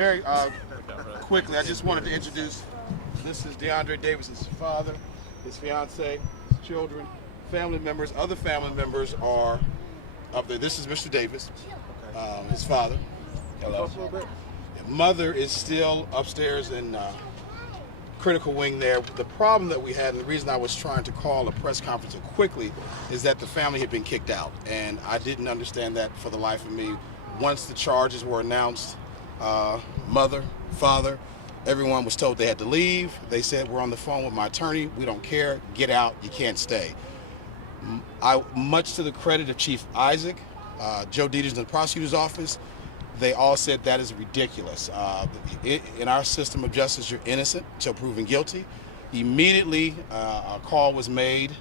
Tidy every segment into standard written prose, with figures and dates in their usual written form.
very quickly, I just wanted to introduce, this is DeAndre Davis's father, his fiance, his children, family members. Other family members are up there. This is Mr. Davis, his father. Hello. Mother is still upstairs in critical wing there. The problem that we had, and the reason I was trying to call a press conference so quickly, is that the family had been kicked out, and I didn't understand that for the life of me. Once the charges were announced, mother, father, everyone was told they had to leave. They said, we're on the phone with my attorney, we don't care, get out, you can't stay. Much to the credit of Chief Isaac, Joe Dieters in the prosecutor's office, they all said that is ridiculous. In our system of justice, you're innocent until proven guilty. Immediately, a call was made,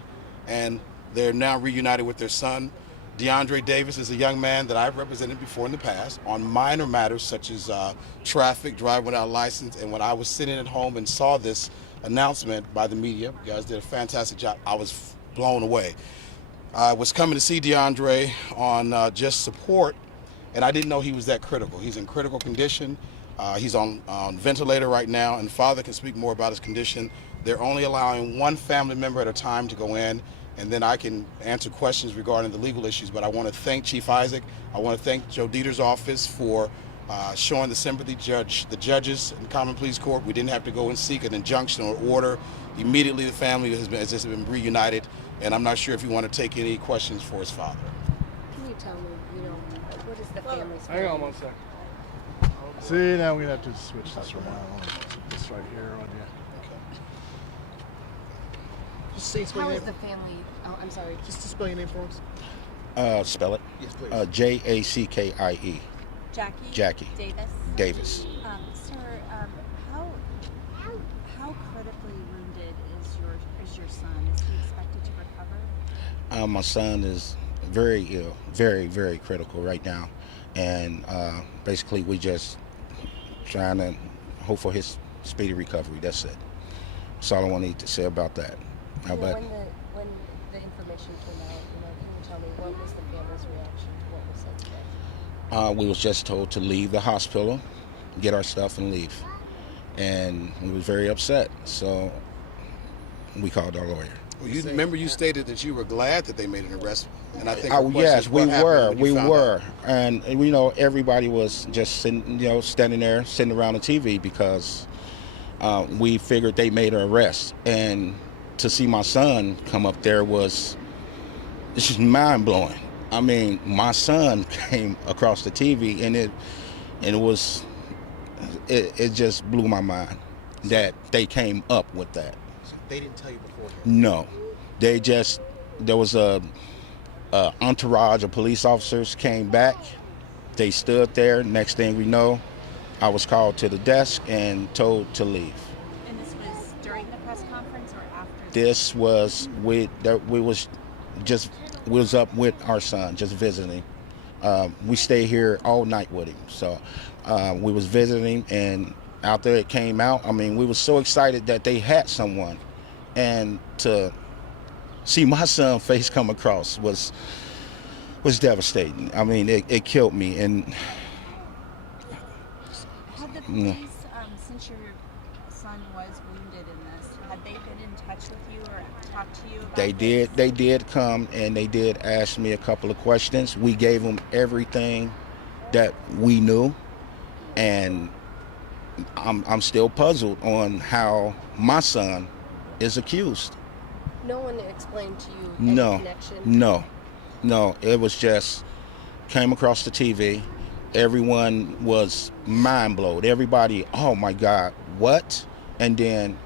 and they're now reunited with their son. DeAndre Davis is a young man that I've represented before in the past on minor matters such as traffic, driving without a license. And when I was sitting at home and saw this announcement by the media, you guys did a fantastic job, I was blown away. I was coming to see DeAndre on just support, and I didn't know he was that critical. He's in critical condition. He's on ventilator right now, and father can speak more about his condition. They're only allowing one family member at a time to go in, and then I can answer questions regarding the legal issues. But I want to thank Chief Isaac. I want to thank Joe Dieters' office for showing the sympathy. The judges in the Common Pleas Court, we didn't have to go and seek an injunction or order. Immediately the family has just been reunited, and I'm not sure if you want to take any questions for his father. Can you tell me, what is the family's Hang on one second. See, now we have to switch this around. This right here on you. Just say How is the family? Oh, I'm sorry. Just spell your name for us. Spell it. Yes, please. Jackie. Jackie. Jackie. Davis. Davis. Sir, how critically wounded is your son? Is he expected to recover? My son is very ill, very, very critical right now, and basically we just trying to hope for his speedy recovery. That's it. That's all I want to say about that. When the information came out, can you tell me what was the family's reaction to what was said today? We was just told to leave the hospital, get our stuff, and leave, and we was very upset. So we called our lawyer. Well, you remember you stated that you were glad that they made an arrest, and I think Yes, we were, and everybody was just sitting, standing there, sitting around the TV because we figured they made an arrest, and to see my son come up there it's just mind blowing. I mean, my son came across the TV, and it just blew my mind that they came up with that. They didn't tell you beforehand? No, there was a entourage of police officers came back. They stood there. Next thing we know, I was called to the desk and told to leave. And this was during the press conference or after? This was we was up with our son, just visiting. We stayed here all night with him, so we was visiting, and after it came out, I mean, we was so excited that they had someone, and to see my son's face come across was devastating. I mean, it killed me. And had the police, since your son was wounded in this, had they been in touch with you or talked to you about this? They did come, and they did ask me a couple of questions. We gave them everything that we knew, and I'm still puzzled on how my son is accused. No one explained to you any connection? No. It was just came across the TV. Everyone was mind blown. Everybody, oh my God, what? And then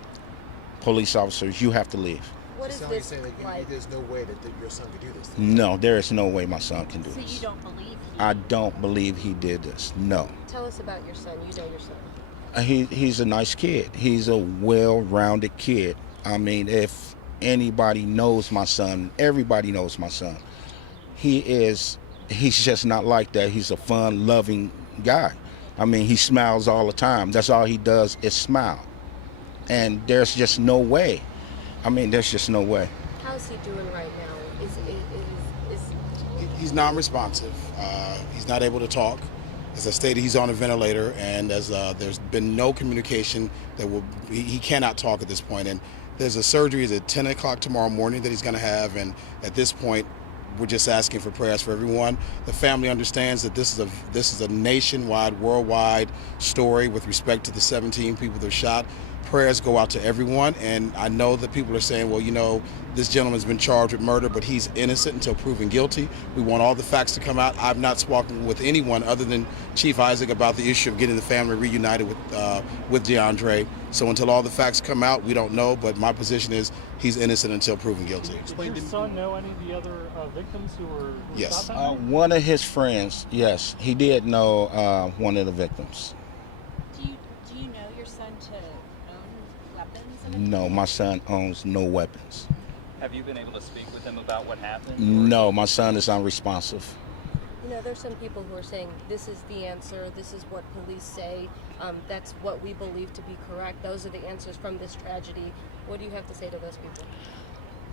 police officers, you have to leave. What is this like? There's no way that your son could do this. No, there is no way my son can do So this. you don't believe I don't believe he did this. No. Tell us about your son. You know your son. He's a nice kid. He's a well-rounded kid. I mean, if anybody knows my son, everybody knows my son. He's just not like that. He's a fun, loving guy. I mean, he smiles all the time. That's all he does is smile. And there's just no way. I mean, there's just no way. How's he doing right now? He's non-responsive. He's not able to talk. As I stated, he's on a ventilator, and as there's been no communication that he cannot talk at this point. And there's a surgery at 10 o'clock tomorrow morning that he's going to have, and at this point, we're just asking for prayers for everyone. The family understands that this is a nationwide, worldwide story with respect to the 17 people that are shot. Prayers go out to everyone, and I know that people are saying, well, you know, this gentleman's been charged with murder, but he's innocent until proven guilty. We want all the facts to come out. I've not spoken with anyone other than Chief Isaac about the issue of getting the family reunited with DeAndre. So until all the facts come out, we don't know, but my position is he's innocent until proven guilty. Did your son know any of the other victims who were Yes. shot that night? One of his friends, yes, he did know one of the victims. Do you know your son to own weapons? And No, my son owns no weapons. Have you been able to speak with him about what happened? No, my son is unresponsive. You know, there's some people who are saying this is the answer, this is what police say, that's what we believe to be correct. Those are the answers from this tragedy. What do you have to say to those people?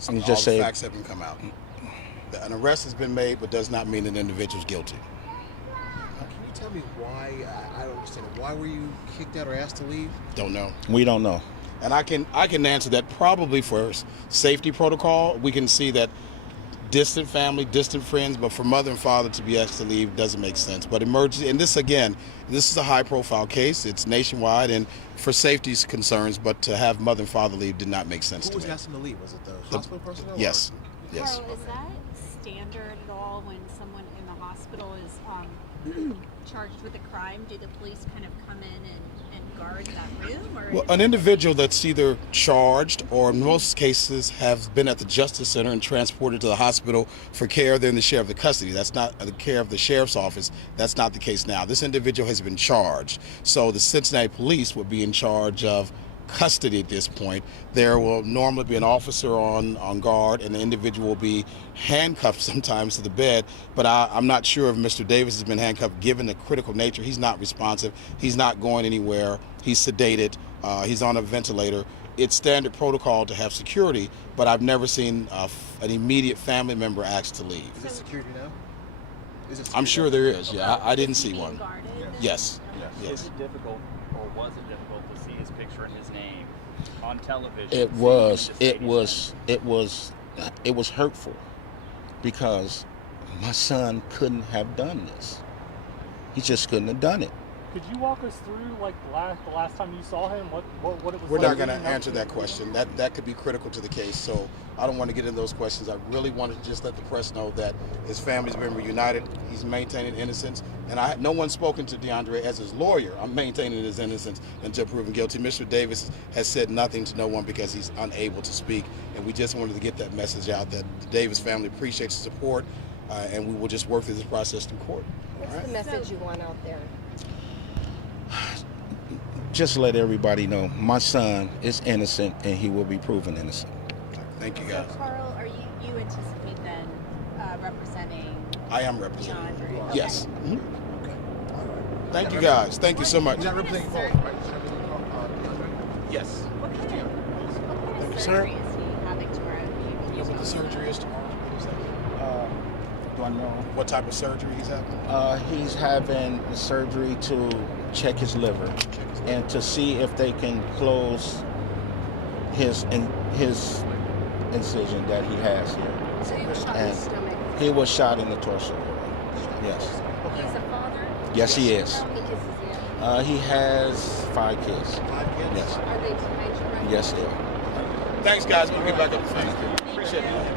I'm All just the saying, facts haven't come out. An arrest has been made, but does not mean an individual's guilty. Can you tell me why? I don't understand. Why were you kicked out or asked to leave? Don't know. we don't know. And I can answer that probably for safety protocol. We can see that distant family, distant friends, but for mother and father to be asked to leave doesn't make sense. But emergency, and this again, this is a high-profile case. It's nationwide, and for safety concerns, but to have mother and father leave did not make sense Who to was me. asking to leave? Was it the hospital personnel? Yes, yes. Carl, is that standard at all when someone in the hospital is charged with a crime? Do the police kind of come in and guard that room? Or Well, an individual that's either charged or in most cases have been at the Justice Center and transported to the hospital for care, they're in the share of the custody. That's not the care of the sheriff's office. That's not the case now. This individual has been charged. So the Cincinnati police would be in charge of custody at this point. There will normally be an officer on guard, and the individual will be handcuffed sometimes to the bed, but I'm not sure if Mr. Davis has been handcuffed given the critical nature. He's not responsive. He's not going anywhere. He's sedated. He's on a ventilator. It's standard protocol to have security, but I've never seen an immediate family member asked to leave. Is it security now? Is it I'm security sure now? there is. Yeah, I didn't is he see being one. guarded? Yes. Is Yes. it difficult, or was it difficult to see his picture and his name on television? It was hurtful because my son couldn't have done this. He just couldn't have done it. Could you walk us through like the last time you saw him? What it was We're like not going to leading up answer to that it? question. That could be critical to the case. So I don't want to get into those questions. I really wanted to just let the press know that his family's been reunited. He's maintaining innocence, and no one's spoken to DeAndre as his lawyer. I'm maintaining his innocence until proven guilty. Mr. Davis has said nothing to no one because he's unable to speak, and we just wanted to get that message out that the Davis family appreciates the support, and we will just work through this process through court. What's the message you want out there? Just let everybody know my son is innocent and he will be proven innocent. Thank you, guys. Carl, are you anticipate then representing I am representing. DeAndre? Okay. Yes. Mhm. Thank you, guys. Thank you so much. You're not representing Paul, right? Yes. What kind of Sir? surgery is he having tomorrow? You know what the surgery is tomorrow? What is that? Do I know? What type of surgery he's having? He's having surgery to check his liver and to see if they can close his incision that he has here. So you were shot in the And stomach. he was shot in the torso. Yes. He's a father? Yes, he is. How many kids does he have? He has 5 kids. 5 kids? Yes. Are they behind you right now? Yes, they are. Thanks, guys. We'll get back up. Appreciate it.